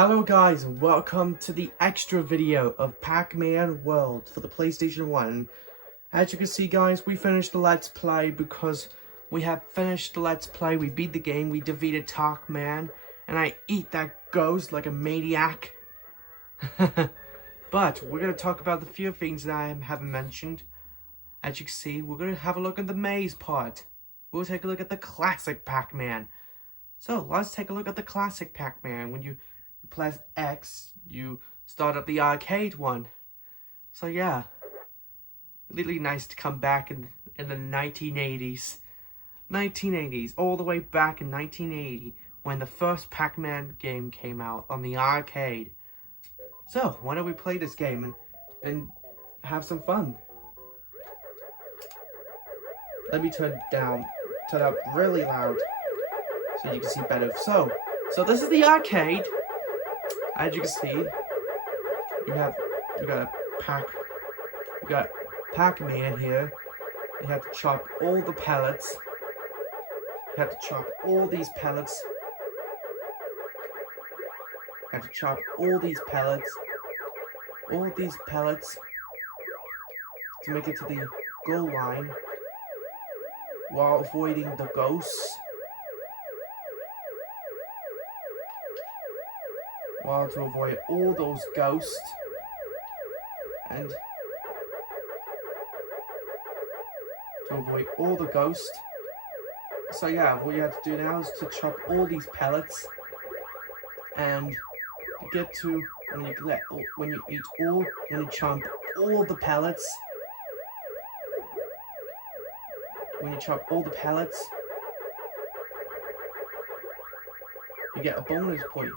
Hello guys, and welcome to the extra video of Pac-Man World for the PlayStation 1. As you can see guys, we finished the Let's Play because we have finished the Let's Play. We beat the game, we defeated Pac-Man, and I eat that ghost like a maniac. But we're going to talk about the few things that I haven't mentioned. As you can see, we're going to have a look at the maze part. We'll take a look at the classic Pac-Man. So let's take a look at the classic Pac-Man. When you press X, you start up the arcade one. So yeah, really nice to come back in the 1980s. 1980s, all the way back in 1980, when the first Pac-Man game came out on the arcade. So why don't we play this game and have some fun? Let me turn it up really loud so you can see better. So this is the arcade. As you can see, we got Pac-Man here. You have to chop all the pellets. You have to chop all these pellets. You have to chop all these pellets. All these pellets to make it to the goal line while avoiding the ghosts. To avoid all those ghosts and to avoid all the ghosts. So yeah, what you have to do now is to chop all these pellets, and you get to when you chop all the pellets. When you chop all the pellets, you get a bonus point.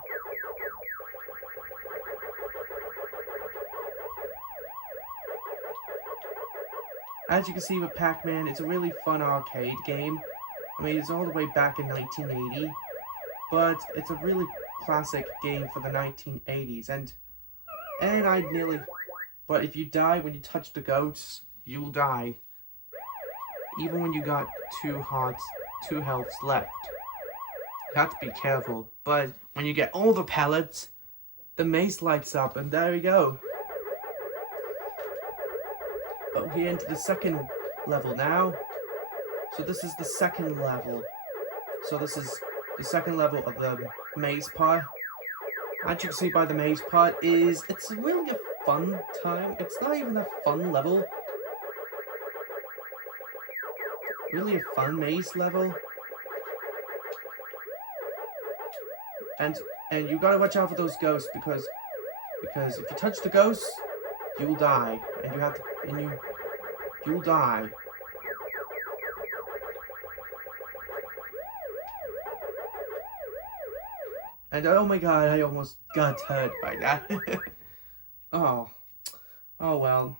As you can see with Pac-Man, it's a really fun arcade game. I mean, it's all the way back in 1980, but it's a really classic game for the 1980s. And but if you die when you touch the ghosts, you'll die. Even when you got two healths left. You have to be careful. But when you get all the pellets, the maze lights up, and there we go. We're into the second level now. So this is the second level. So this is the second level of the maze part. As you can see by the maze part it's really a fun time. It's not even a fun level. Really a fun maze level. And you gotta watch out for those ghosts because if you touch the ghosts, you'll die. And you'll die. And oh my god, I almost got hurt by that. Oh well.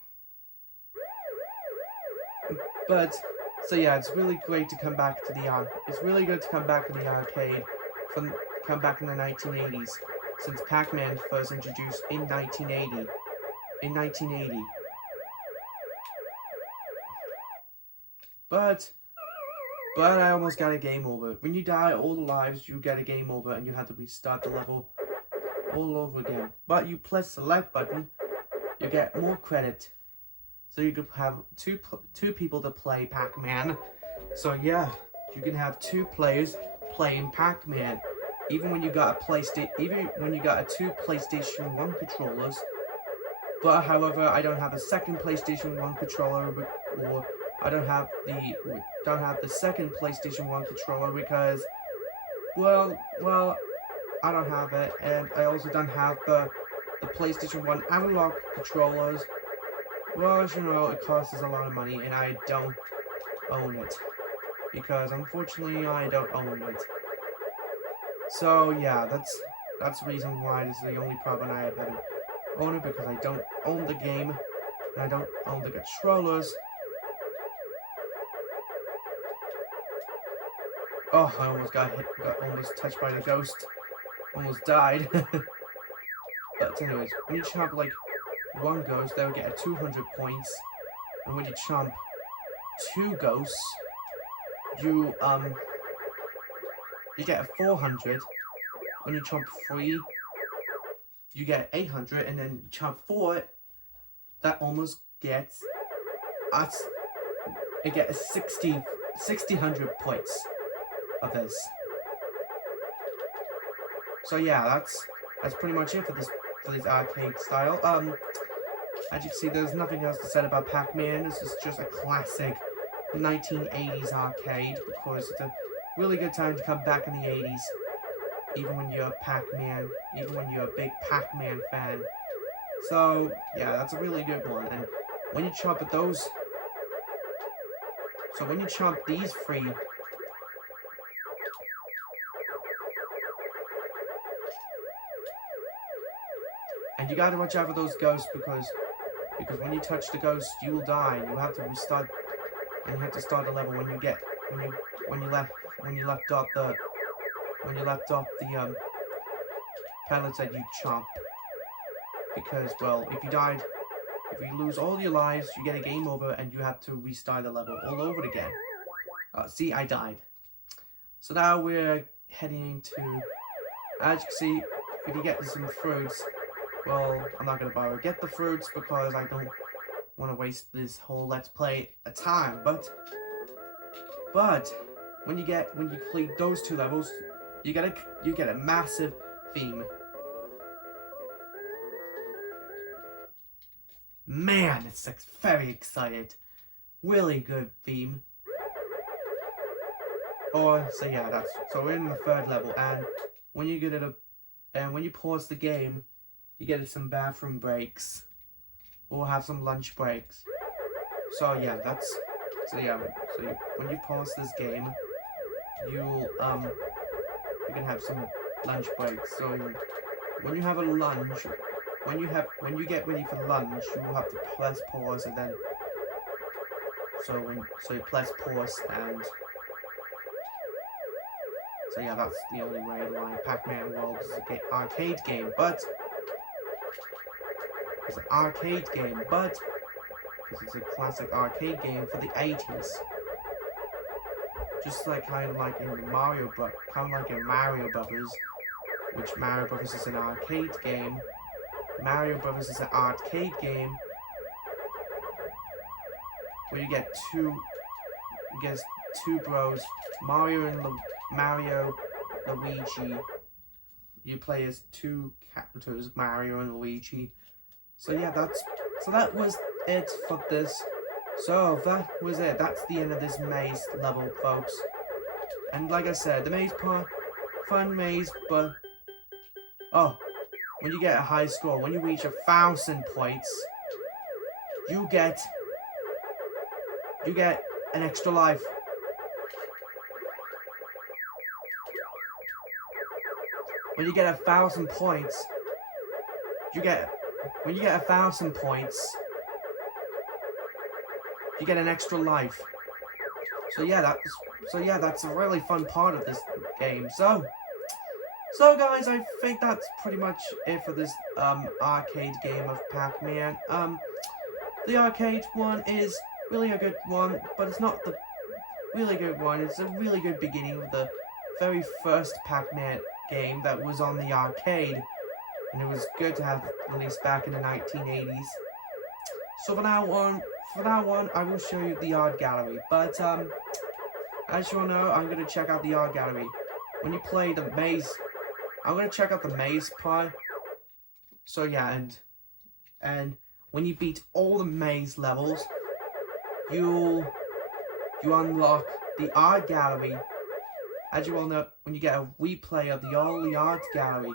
But so yeah, it's really great to come back to the It's really good to come back to the arcade come back in the 1980s, since Pac-Man first introduced in 1980. But I almost got a game over. When you die all the lives, you get a game over and you have to restart the level all over again. But you press the select button, you get more credit. So you could have two people to play Pac-Man. So yeah, you can have two players playing Pac-Man. Even when you got two PlayStation 1 controllers. But however, I don't have a second PlayStation 1 controller, or I don't have the second PlayStation 1 controller because, well, I don't have it, and I also don't have the PlayStation 1 analog controllers. Well, as you know, it costs a lot of money, and I don't own it. Because, unfortunately, I don't own it. So, yeah, that's the reason why this is the only problem I have had to own it, because I don't own the game, and I don't own the controllers. Oh, I almost got almost touched by the ghost. Almost died. But anyways, when you chomp like one ghost, they'll get a 200 points. And when you chomp two ghosts, you get a 400. When you chomp three, you get 800, and then chop 4, that almost gets us. It gets 1,600 points of this. So yeah, that's pretty much it for this arcade style. As you can see, there's nothing else to say about Pac-Man. This is just a classic 1980s arcade, because it's a really good time to come back in the 80s, even when you're a Pac-Man, even when you're a big Pac-Man fan. So yeah, that's a really good one. And when you chop at those, so when you chop these 3, and you gotta watch out for those ghosts, because when you touch the ghost, you will die. You have to restart, and you have to start the level when you left off the pellets that you chopped. Because, well, if you lose all your lives, you get a game over, and you have to restart the level all over again. See, I died. So now we're heading to, as you can see, if you get some fruits, well, I'm not gonna bother get the fruits because I don't want to waste this whole let's play time. But when you complete those 2 levels, you get a massive theme. Man, it's very excited. Really good theme. So yeah, so we're in the 3rd level, and when you get when you pause the game, you get some bathroom breaks, or have some lunch breaks. So yeah, when you pause this game, you can have some lunch breaks. So when you have a lunch, when you get ready for lunch, you will have to press pause, and then so you press pause, and so yeah, that's the only way to like Pac-Man World is an arcade game, but it's an arcade game, but because it's a classic arcade game for the 80s. Just like kind of like in Mario Brothers, which Mario Brothers is an arcade game. Mario Brothers is an arcade game where you get two bros, Mario, Luigi. You play as 2 characters, Mario and Luigi. So yeah, that was it for this. So that was it. That's the end of this maze level, folks. And like I said, the maze part, fun maze, but when you get a high score, when you reach 1,000 points, you get an extra life. When you get 1,000 points, you get an extra life. So yeah, that's a really fun part of this game. So guys, I think that's pretty much it for this arcade game of Pac-Man. The arcade one is really a good one, but it's not the really good one. It's a really good beginning of the very first Pac-Man game that was on the arcade, and it was good to have released back in the 1980s. So for now on, I will show you the art gallery. But as you all know, I'm gonna check out the art gallery. When you play the maze, I'm gonna check out the maze part. So yeah, and when you beat all the maze levels, you unlock the art gallery. As you all know, when you get a replay of the art gallery.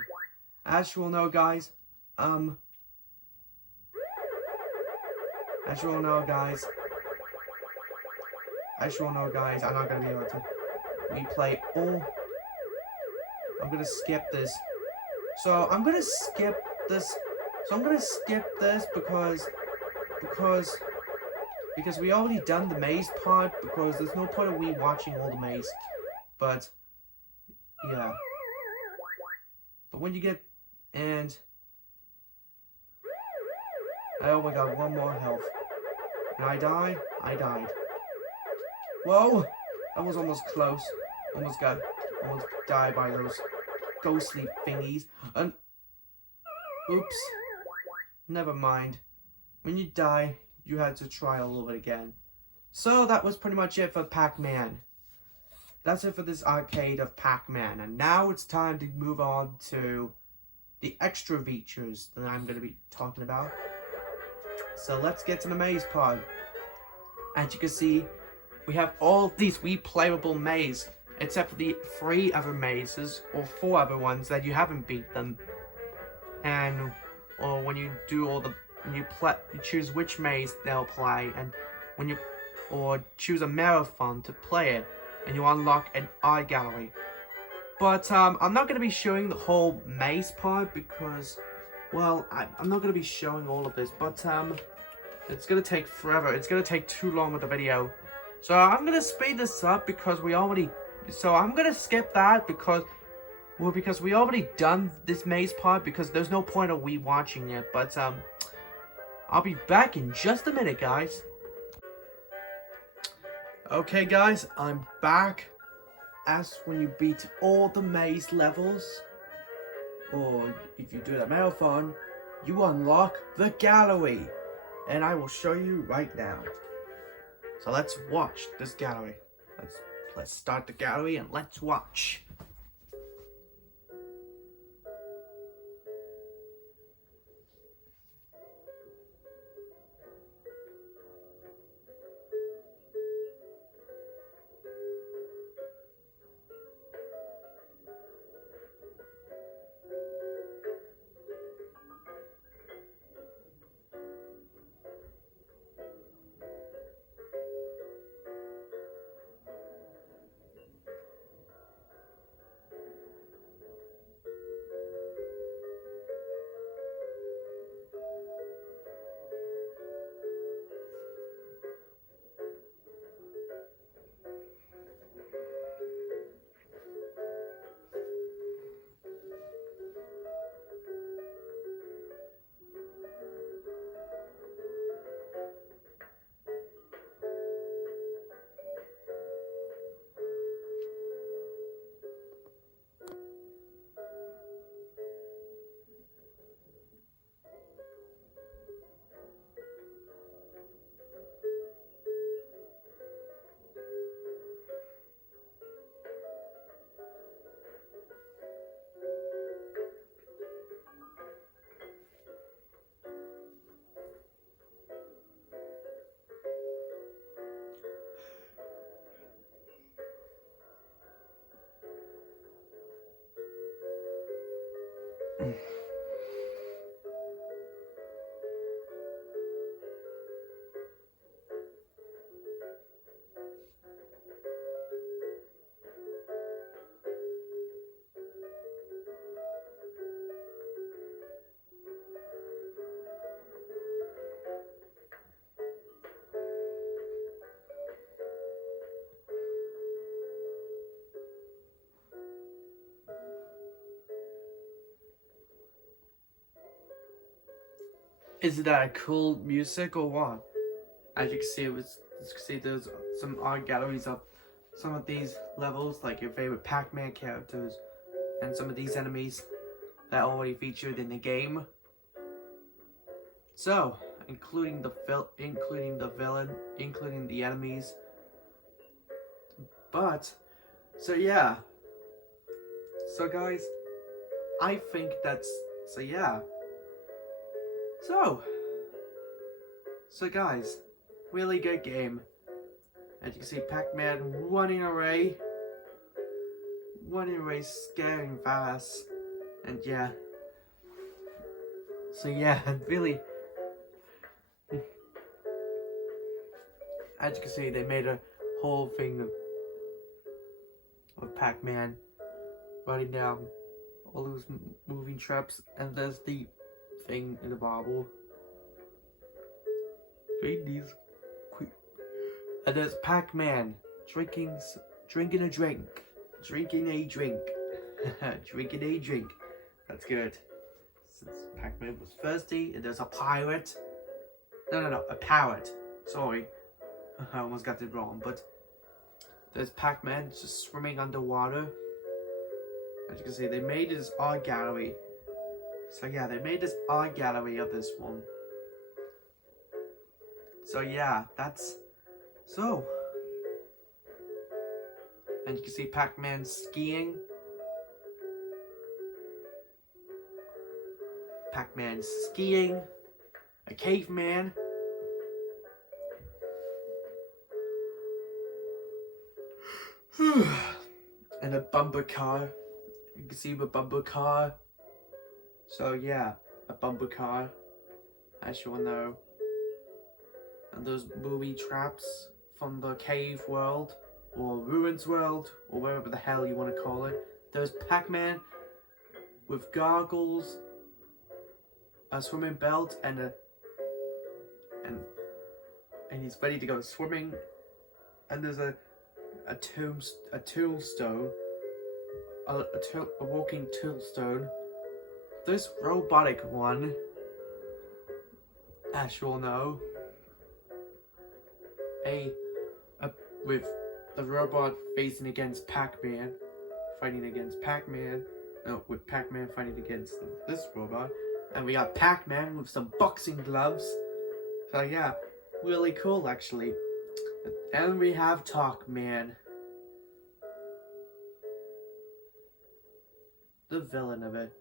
As you all know, guys, I'm not gonna be able to replay all. I'm gonna skip this. So I'm gonna skip this because we already done the maze part, because there's no point of watching all the maze. But yeah. But when you get oh my god, 1 more health. And I died. Whoa! That was almost close. Almost died by those ghostly thingies. And Oops. Never mind. When you die, you had to try all over again. So that was pretty much it for Pac-Man. That's it for this arcade of Pac-Man. And now it's time to move on to the extra features that I'm going to be talking about. So let's get to the maze pod. As you can see, we have all of these replayable mazes, except for the 3 other mazes, or 4 other ones that you haven't beat them. And, or when you do all the, when you choose which maze they'll play, and when you, or choose a marathon to play it, and you unlock an art gallery. But I'm not going to be showing the whole maze part because, well, I'm not going to be showing all of this, but it's going to take forever. It's going to take too long with the video. So I'm going to speed this up because we already, so I'm going to skip that because, well, because we already done this maze part because there's no point of watching it. But I'll be back in just a minute, guys. Okay guys, I'm back. As when you beat all the maze levels, or if you do the marathon, you unlock the gallery. And I will show you right now. So let's watch this gallery. Let's start the gallery and let's watch. Is that cool music or what? As you can see, there's some art galleries of some of these levels, like your favorite Pac-Man characters, and some of these enemies that are already featured in the game. So, including the villain, including the enemies. But, so yeah. So guys, I think that's, so yeah. So guys, really good game. As you can see, Pac-Man running away, scaring fast, and yeah. So yeah, really. As you can see, they made a whole thing of Pac-Man running down all those moving traps, and there's the thing in the bottle. Read these quick. And there's Pac-Man drinking a drink. Drinking a drink. Drinking a drink. That's good. Since Pac-Man was thirsty, and there's a pirate. No, a parrot. Sorry. I almost got it wrong, but there's Pac-Man just swimming underwater. As you can see, they made this art gallery So yeah, they made this art gallery of this one. So yeah, that's so. And you can see Pac-Man skiing. Pac-Man skiing. A caveman. And a bumper car. You can see the bumper car. So yeah, a bumper car, as you all know. And those booby traps from the cave world, or ruins world, or whatever the hell you want to call it. There's Pac-Man with goggles, a swimming belt, and he's ready to go swimming. And there's a tombstone, a walking tombstone. This robotic one, as you all know, with the robot facing against Pac-Man, fighting against Pac-Man. No, with Pac-Man fighting against this robot. And we got Pac-Man with some boxing gloves. So yeah, really cool actually. And we have Talkman, the villain of it.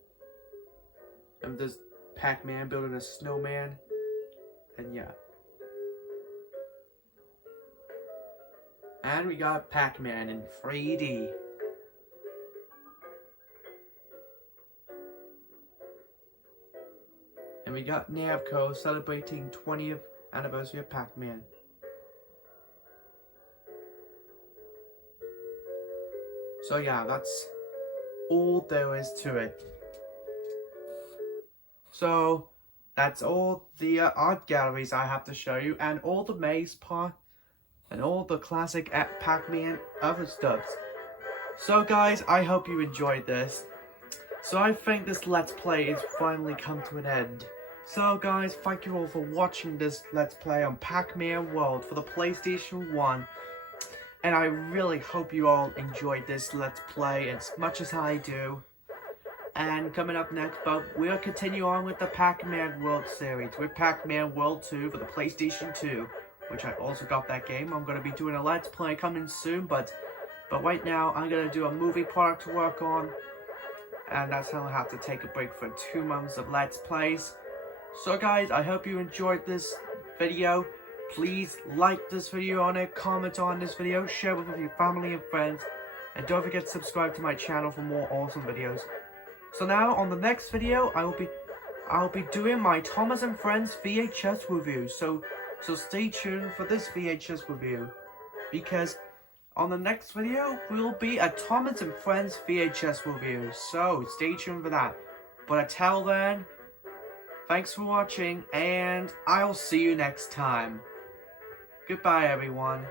And there's Pac-Man building a snowman. And yeah. And we got Pac-Man in 3D. And we got Namco celebrating 20th anniversary of Pac-Man. So yeah, that's all there is to it. So that's all the art galleries I have to show you, and all the maze part, and all the classic Pac-Man other stuffs. So guys, I hope you enjoyed this. So I think this Let's Play is finally come to an end. So guys, thank you all for watching this Let's Play on Pac-Man World for the PlayStation 1. And I really hope you all enjoyed this Let's Play as much as I do. And coming up next, but we'll continue on with the Pac-Man World series with Pac-Man World 2 for the PlayStation 2, which I also got that game. I'm going to be doing a Let's Play coming soon, but right now I'm going to do a movie part to work on. And that's how I have to take a break for 2 months of Let's Plays. So guys, I hope you enjoyed this video. Please like this video on it, comment on this video, share it with your family and friends, and don't forget to subscribe to my channel for more awesome videos. So now on the next video, I'll be doing my Thomas and Friends VHS review. So stay tuned for this VHS review, because on the next video will be a Thomas and Friends VHS review. So stay tuned for that. But until then, thanks for watching, and I'll see you next time. Goodbye, everyone.